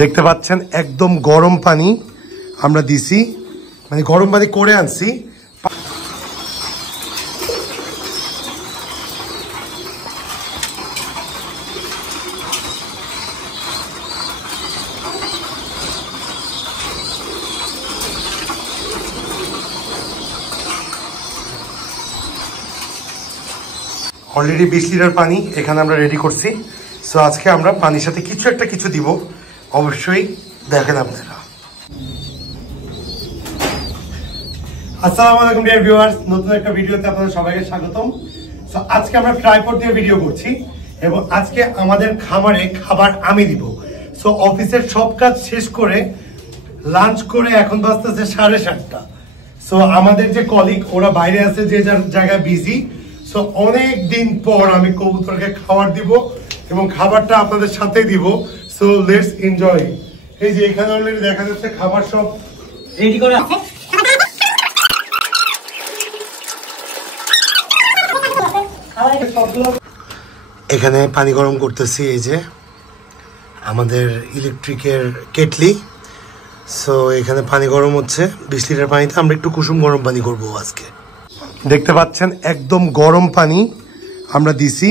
দেখতে পাচ্ছেন একদম গরম পানি আমরা দিছি, মানে গরম পানি করে আনছি। অলরেডি 20 লিটার পানি এখানে আমরা রেডি করছি। সো আজকে আমরা পানির সাথে কিছু দিব, অবশ্যই দেখেন আপনারা। আসসালামু আলাইকুম ডিয়ার ভিউয়ার্স, নতুন একটা ভিডিওতে আপনাদের সবাইকে স্বাগতম। সো আজকে আমরা ট্রাইপড দিয়ে ভিডিও করছি এবং আজকে আমাদের খামারে খাবার আমি দিব। সো অফিসের সব কাজ শেষ করে লাঞ্চ করে এখন বাজতেছে 7:30। সো আমাদের যে কলিগ ওরা বাইরে আছে, যে যার জায়গায় বিজি। সো অনেক দিন পর আমি কবুতরকে খাবার দিব এবং খাবারটা আপনাদের সাথে দিব। So let's enjoy. এই যে এখানে অলরেডি দেখা যাচ্ছে খাবার সব রেডি করে আছে। এখানে পানি গরম করতেছি, এই যে আমাদের ইলেকট্রিকের কেটলি। সো এখানে পানি গরম হচ্ছে 20 লিটার পানিতে। আমরা একটু কুসুম গরম পানি করবো আজকে। দেখতে পাচ্ছেন একদম গরম পানি আমরা দিছি,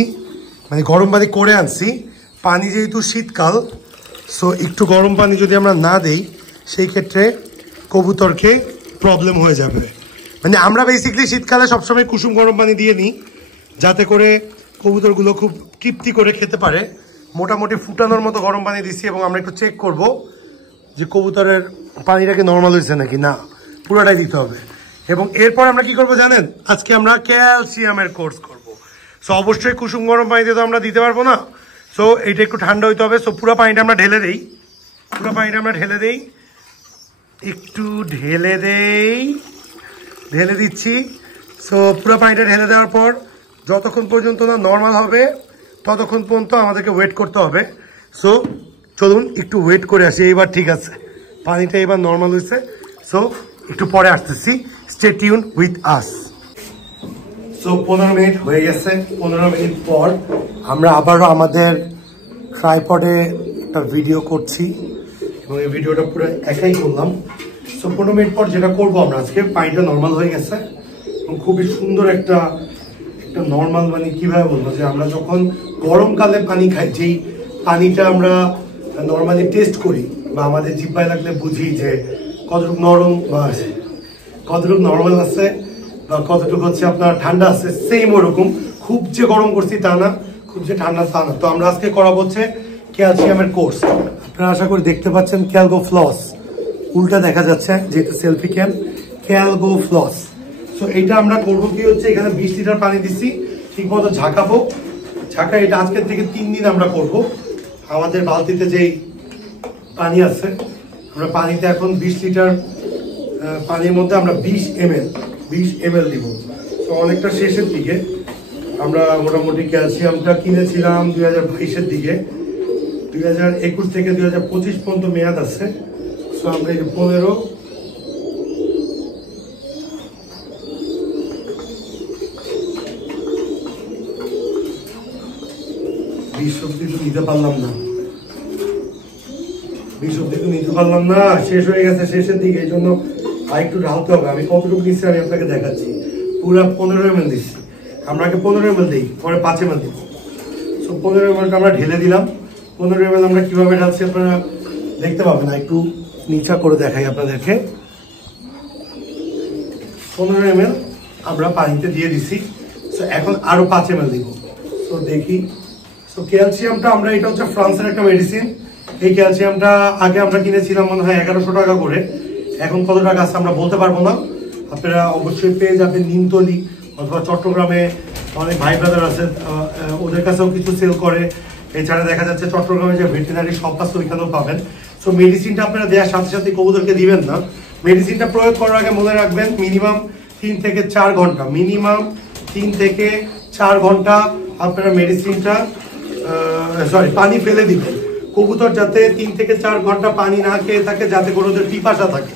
মানে গরম পানি করে আনছি। পানি যেহেতু শীতকাল, সো একটু গরম পানি যদি আমরা না দেই সেই ক্ষেত্রে কবুতরকে প্রবলেম হয়ে যাবে। মানে আমরা বেসিক্যালি শীতকালে সবসময় কুসুম গরম পানি দিয়ে নিই, যাতে করে কবুতরগুলো খুব তৃপ্তি করে খেতে পারে। মোটামুটি ফুটানোর মতো গরম পানি দিছি এবং আমরা একটু চেক করব যে কবুতরের পানিটাকে নর্মাল হয়েছে নাকি না, পুরোটাই দিতে হবে। এবং এরপর আমরা কি করব জানেন, আজকে আমরা ক্যালসিয়ামের কোর্স করব। সো অবশ্যই কুসুম গরম পানিতে তো আমরা দিতে পারবো না, সো এটা একটু ঠান্ডা হইতে হবে। সো পুরো পানিটা আমরা ঢেলে দেই, একটু ঢেলে দিচ্ছি। সো পুরো পানিটা ঢেলে দেওয়ার পর যতক্ষণ পর্যন্ত না নর্মাল হবে ততক্ষণ পর্যন্ত আমাদেরকে ওয়েট করতে হবে। সো চলুন একটু ওয়েট করে আসি। এইবার ঠিক আছে, পানিটা এবার নর্মাল হয়েছে। সো একটু পরে আসতেছি, stay tune with us. So 15 minute হয়ে গেছে। 15 মিনিট পর আমরা আবারও আমাদের ট্রাইপডে একটা ভিডিও করছি এবং এই ভিডিওটা পুরো একাই করলাম। সো 15 মিনিট পর যেটা করবো আমরা আজকে, পানিটা নর্মাল হয়ে গেছে এবং খুবই সুন্দর একটা নর্মাল, মানে কিভাবে বলবো, যে আমরা যখন গরমকালে পানি খাই, যেই পানিটা আমরা নর্মালি টেস্ট করি বা আমাদের জিহ্বায় লাগলে বুঝি যে কতটুকু নরম বা কতটুকু নর্মাল আছে বা কতটুকু হচ্ছে আপনার ঠান্ডা আছে, সেম ওরকম। খুব যে গরম করছি তা না, খুব যে ঠান্ডা তা না। তো আমরা আজকে করাবো হচ্ছে ক্যালসিয়ামের কোর্স। আপনারা আশা করি দেখতে পাচ্ছেন ক্যালগো ফ্লস, উল্টা দেখা যাচ্ছে যেহেতু সেলফি ক্যাম, ক্যালগো ফ্লস। সো এইটা আমরা করবো কি হচ্ছে, এখানে 20 লিটার পানি দিচ্ছি, ঠিক মতো ঝাঁকাবো। এটা আজকের থেকে 3 দিন আমরা করব। আমাদের বালতিতে যেই পানি আছে, আমরা পানিতে এখন 20 লিটার পানির মধ্যে আমরা 20 ml দিব। তো অনেকটা শেষের দিকে আমরা মোটামুটি ক্যালসিয়ামটা কিনেছিলাম 2022-এর দিকে, 2021 থেকে 2025 পর্যন্ত মেয়াদ আছে। সো আমরা এই 15 20 অব্দি তো নিতে পারলাম না, শেষ হয়ে গেছে শেষের দিকে, এই জন্য আরেকটু ঢালতে হবে। আমি কতটুকু দিচ্ছি আমি আপনাকে দেখাচ্ছি। পুরো 15 ml দিচ্ছি আমরা, আগে 15 ml দিই, পরে 5 ml দিব। সো 15 ml আমরা ঢেলে দিলাম। 15 ml আমরা কিভাবে ঢালছি আপনারা দেখতে পাবেন, একটু নিচা করে দেখাই আপনাদেরকে। 15 ml আমরা পানিতে দিয়ে দিছি। সো এখন আরো 5 ml দিব। সো দেখি। সো ক্যালসিয়ামটা আমরা, এটা হচ্ছে ফ্রান্সের একটা মেডিসিন। এই ক্যালসিয়ামটা আগে আমরা কিনেছিলাম মনে হয় 1100 টাকা করে, এখন কত টাকা আছে আমরা বলতে পারবো না। আপনারা অবশ্যই পেয়ে যাবেন নিমতলি অথবা চট্টগ্রামে অনেক ভাই ব্রাদার আছে, ওদের কাছেও কিছু সেল করে। এছাড়া দেখা যাচ্ছে চট্টগ্রামে যে ভেটেরিনারি শপ আছে ওইখানেও পাবেন। সো মেডিসিনটা আপনারা দেওয়ার সাথে সাথে কবুতরকে দিবেন না। মেডিসিনটা প্রয়োগ করার আগে মনে রাখবেন মিনিমাম 3 থেকে 4 ঘন্টা আপনারা মেডিসিনটা পানি ফেলে দিবেন। কবুতর যাতে 3 থেকে 4 ঘন্টা পানি না খেয়ে থাকে, যাতে করে ওদের পিপাসা থাকে।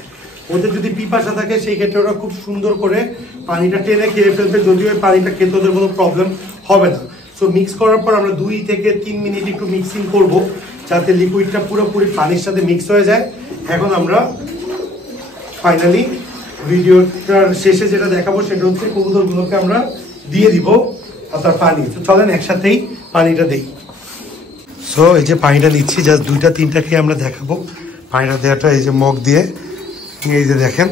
ওদের যদি পিপাসা থাকে সেই ক্ষেত্রে ওরা খুব সুন্দর করে পানিটা টেনে খেয়ে ফেলবে, যদিও পানিটা খেতে ওদের কোনো প্রবলেম হবে না। সো মিক্স করার পর আমরা 2 থেকে 3 মিনিট একটু মিক্সিং করব যাতে লিকুইডটা পুরোপুরি পানির সাথে মিক্স হয়ে যায়। এখন আমরা ফাইনালি ভিডিওটার শেষে যেটা দেখাবো সেটা হচ্ছে কবুতরগুলোকে আমরা দিয়ে দিব আপনার পানি। তো চলেন একসাথেই পানিটা দিই। সো এই যে পানিটা নিচ্ছি, জাস্ট 2-3টা খেয়ে আমরা দেখাবো পানিটা দেওয়াটা। এই যে মগ দিয়ে এই যে দেখেন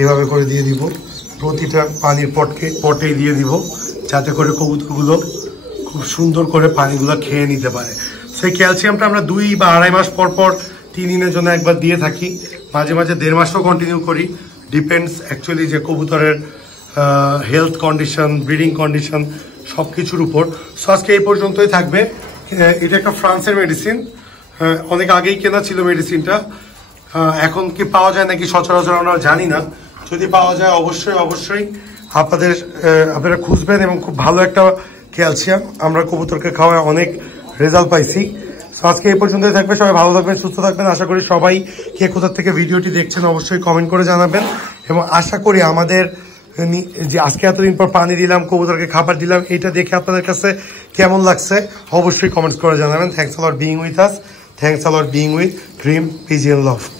এইভাবে করে দিয়ে দিব, প্রতিটা পানির পটে দিয়ে দিব, যাতে করে কবুতরগুলো খুব সুন্দর করে পানিগুলো খেয়ে নিতে পারে। সেই ক্যালসিয়ামটা আমরা 2 বা 2.5 মাস পর পর 3 দিনের জন্য একবার দিয়ে থাকি, মাঝে মাঝে 1.5 মাসও কন্টিনিউ করি। ডিপেন্ডস অ্যাকচুয়ালি যে কবুতরের হেলথ কন্ডিশন, ব্রিডিং কন্ডিশন সব কিছুর উপর। সো আজকে এই পর্যন্তই থাকবে। এটা একটা ফ্রান্সের মেডিসিন, অনেক আগেই কেনা ছিল মেডিসিনটা। এখন কি পাওয়া যায় নাকি সচরাচর আমরা জানি না। যদি পাওয়া যায় অবশ্যই আপনারা খুঁজবেন, এবং খুব ভালো একটা ক্যালসিয়াম। আমরা কবুতরকে খাওয়ায় অনেক রেজাল্ট পাইছি। আজকে এই পর্যন্তই থাকবে। সবাই ভালো থাকবেন, সুস্থ থাকবেন। আশা করি সবাই কে কোথা থেকে ভিডিওটি দেখছেন অবশ্যই কমেন্ট করে জানাবেন, এবং আশা করি আমাদের যে আজকে এতদিন পর পানি দিলাম, কবুতরকে খাবার দিলাম, এটা দেখে আপনাদের কাছে কেমন লাগছে অবশ্যই কমেন্টস করে জানাবেন। Thanks a lot being with us, thanks a lot being with dream পিজিএন loft.